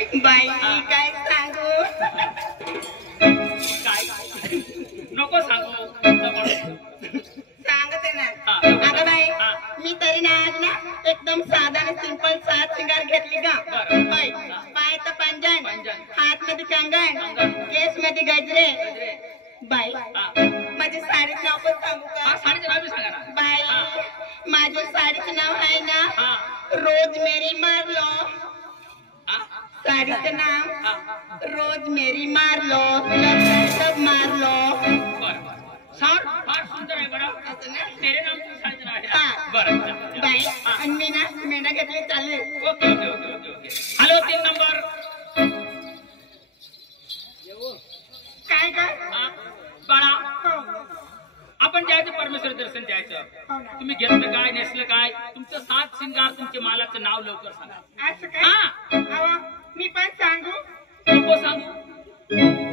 बाई काय सांगू काय नको सांगू सांगते ना अगं बाई मी तरी ना आज ना एकदम साधा आणि सिंपल सात सिंगार घेतली का पाय तर पंजन हात मध्ये कंगन केस मध्ये गजरे बाई माझ्या साडीचं नाव पण सांगू का साडीचं नाव सांगा ना बाई माझ्या साडीचं नाव आहे ना रोज मेरी मारलो साडीचं नाव रोज मेरी मारलो सब मारलो फार सुंदर आहे बरं तेरे नाम साडीचं नाव आहे बरं बाई आणि मी ना मेंढा घेतली चालेल okay okay okay okay okay hello 3 number काय काय बाळा आपण जायचं परमेश्वर दर्शन द्यायचं तुम्ही घेतलं काय नेसलं काय तुमचं सात सिंगार तुमच्या मालाचं नाव लवकर सांगा असं काय मी पण सांगू नको सांगू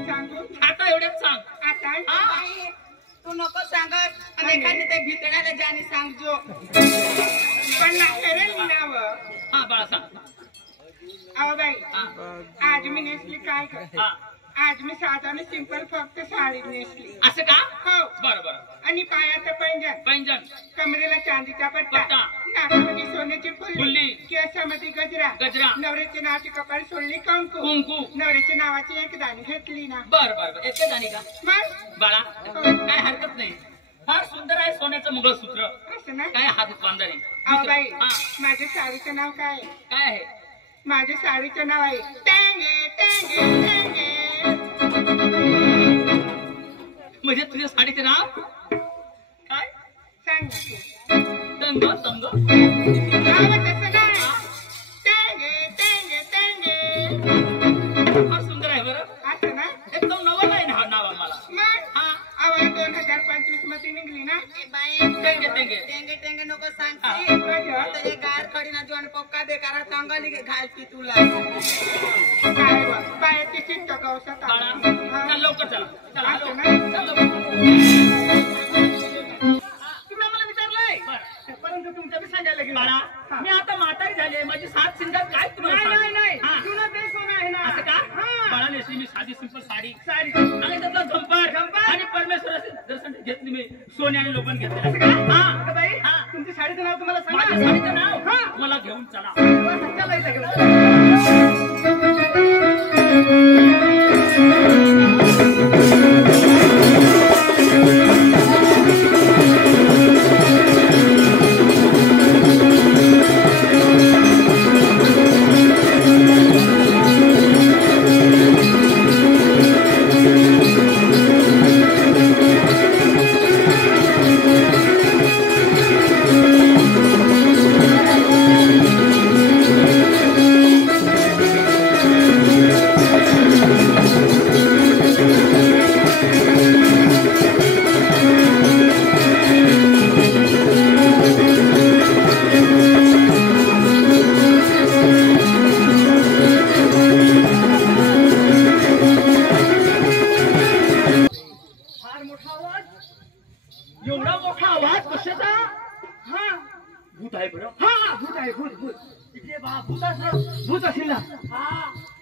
सांगू आता एवढेच सांग आता तू नको सांगत आणि एखाद्या त्या भितडाला जाणे सांगजो पण नाही नाव हा बाळा सांग अहो बाई आज मी नेसली काय कर आज मी साधारण सिंपल फक्त साडी नेसली असं का हो बरं बरं आणि पायाचं पैंजण पैंजण कमरेला चांदीचा पट्टा पट्टा नाकामध्ये सोन्याची फुल्ली फुल्ली केसामध्ये गजरा गजरा नवऱ्याच्या नावाची कपाळ सोडली कुंकू कुंकू नवऱ्याच्या नावाची एक दाणी घेतली ना बरं बरं बरं एकच आणि का मग बाळा काय हरकत नाही फार सुंदर आहे सोन्याचं मंगळसूत्र असं ना काय हात बांधणे अहो बाई माझ्या साडीचं नाव काय आहे काय आहे माझ्या साडीचं नाव आहे टेंगे टेंगे टेंगे म्हणजे तुझ्या साडीचे नाव काय सांग तंग तंग तसं नाही टेंगे टेंगे टेंगे फार सुंदर आहे बरं असं ना एकदम नवल आहे ना नाव आम्हाला मग अहो 2025 मध्ये निघली ना टेंगे टेंगे टेंगे टेंगे नको सांगते गार खडी ना जोन पक्का बेकार तंगाली घालती तुला काय बायाची चिंता गवसात चल लवकर चला चला असं ना चल लवकर तुम्ही आम्हाला विचारलंय परंतु तुमच्या बी सांगायला गेलं बाळा मी आता म्हातारी झाले माझी सात सिंगार काय तुम्हाला नाही जुनं ते सोनं आहे ना असं का बाळा नेसली मी साधी सिंपल साडी साडी आणि त्यातला झंपर आणि परमेश्वराचे दर्शन घेतली मी सोन्याने लोपन घेतले असं का हा बाई तुमची साडीचं नाव तुम्हाला माझ्या सांगा साडीचं नाव मला घेऊन चला चालायचं घेऊन एवढा मोठा आवाज कशाचा भूत आहे बरं भूत आहे भूत भूत इकडे भूत असेल ना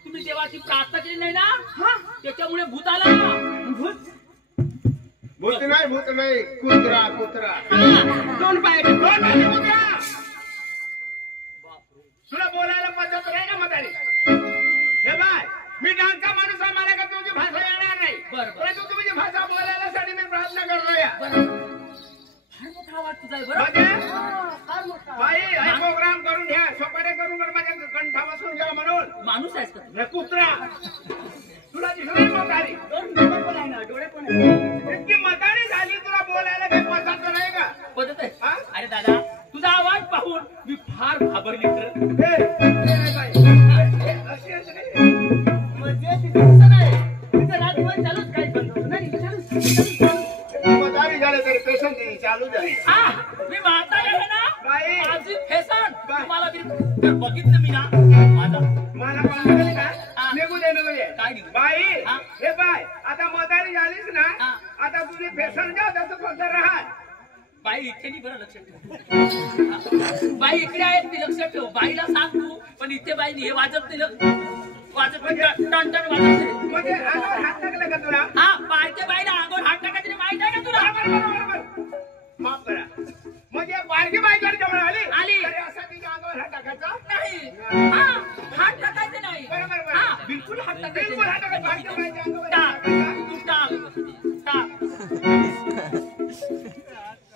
तुम्ही देवाची प्रार्थना केली नाही ना त्याच्यामुळे भूत आला भूत भूत नाही कुत्रा कुत्रा दोन पायाचे कुत्रा तुला बोलायला पद्धत नाही का म्हातारी हे बाय मी डांगचा माणूस आहे मला का तुमची भाषा येणार नाही परंतु तुमची भाषा बोलायला साठी मी प्रार्थना करतो या फार मोठा आवाज तुझा आहे बरं बाई हे प्रोग्राम करून घ्या सोपारे करून माझ्या कंठा बसून घ्या म्हणून माणूस आहेस का तू? हे कुत्रा तुला दिसली म्हातारी डोळे पण आहे ना डोळे पण आहे इतकी म्हातारी झाली तुला बोलायला काही पद्धत नाही का पद्धत आहे अरे दादा तुझा आवाज पाहून मी फार घाबरली तर अशी नाही म्हणजे तिथं नाही तिथं राजभवन चालूच काही बंद होतं नाही म्हातारी झाले तरी पेशंट चालू झाली मी म्हातारी आहे ना बाई माझी फेसन तुम्हाला बघितलं मी ना माझा मला पाहिजे का निघू दे नको दे काय निघू? बाई हे बाय आता म्हातारी झालीस ना आता तुझी फेसन द्या तसं फक्त राहत बाई इथे नाही बरं लक्षात ठेव बाई इकडे आहेत ती लक्षात ठेव बाईला सांग तू पण इथे बाई हे वाजत नाही वाजत टन वाजत. म्हणजे अंगावर हात टाकला का तुला? हा बारक्या बाईला अंगावर हात टाकायचे माहित आहे का तुला? बरोबर. माफ करा. म्हणजे बारकी बाई जर जवळ आली तरी असा तिच्या अंगावर हात टाकायचा नाही. हा हात टाकायचे नाही. बरोबर हा. बिलकुल हात टाकायचा. बिलकुल हात टाकायचा. बारक्या बाईच्या अंगावर हात टाक टाकायचा. तू टाक.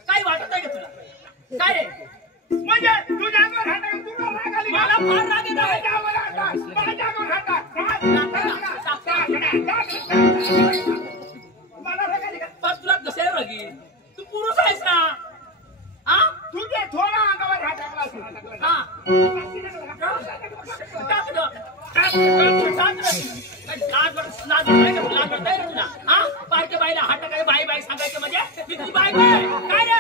काय वाटत आहे का तुला? काय रे? म्हणजे तुझ्या अंगावर हात टाकायचा. तू का राग आली? मला फार राग येत आहे. माझ्या अंगावर हात टाक. माझ्या अंगावर हात टाक. मला राग आली का? पण तुला कशाला राग येईल? तू पुरुष आहेस ना? हा तुझ्या थोडा अंगावर हात टाकला असेल. हा टाक ना. लाज वाटतंय ना तुला? हा बारक्या बाईला हात टाकायला बाई बाई सांगायचं म्हणजे मी तुझी बायको आहे. काय रे?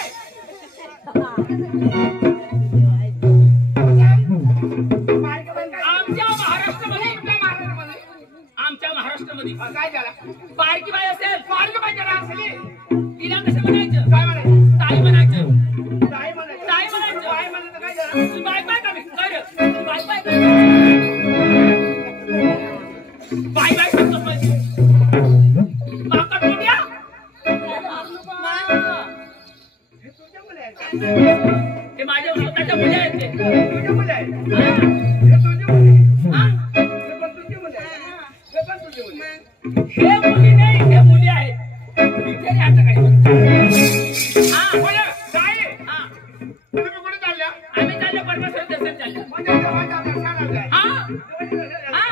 आमच्या महाराष्ट्रामध्ये काय झालं? बारकी बाई असेल बारकी बाई जरा असली तिला कसं म्हणायचं? काय म्हणायचं? ताई म्हणायचं. ताई म्हणायचं. ताई म्हणायचं. ताई म्हणायचं काय झालं? तुझी बायको आहे का मी? काय रे? तुझी बायको आहे का? बाय बाय सांगतोस म्हणजे बाकड मोठ्या हे तुझ्या मुले आहेत. ते माझ्या स्वतःच्या मुली आहेत ते. तुझ्या मुले आहेत. हा? हे तुझे मुले. हा? हे पण तुझे मुले आहेत. हे पण तुझे मुले आहेत. हे मुली नाही हे मुली आहेत. इथे नाही आता काही. हा बोला, ताई, हा तुम्ही कुठे चालल्या? आम्ही चाललो परमेश्वर दर्शन चाललो. म्हणजे देवाच्या दर्शनाला जाय. हा हा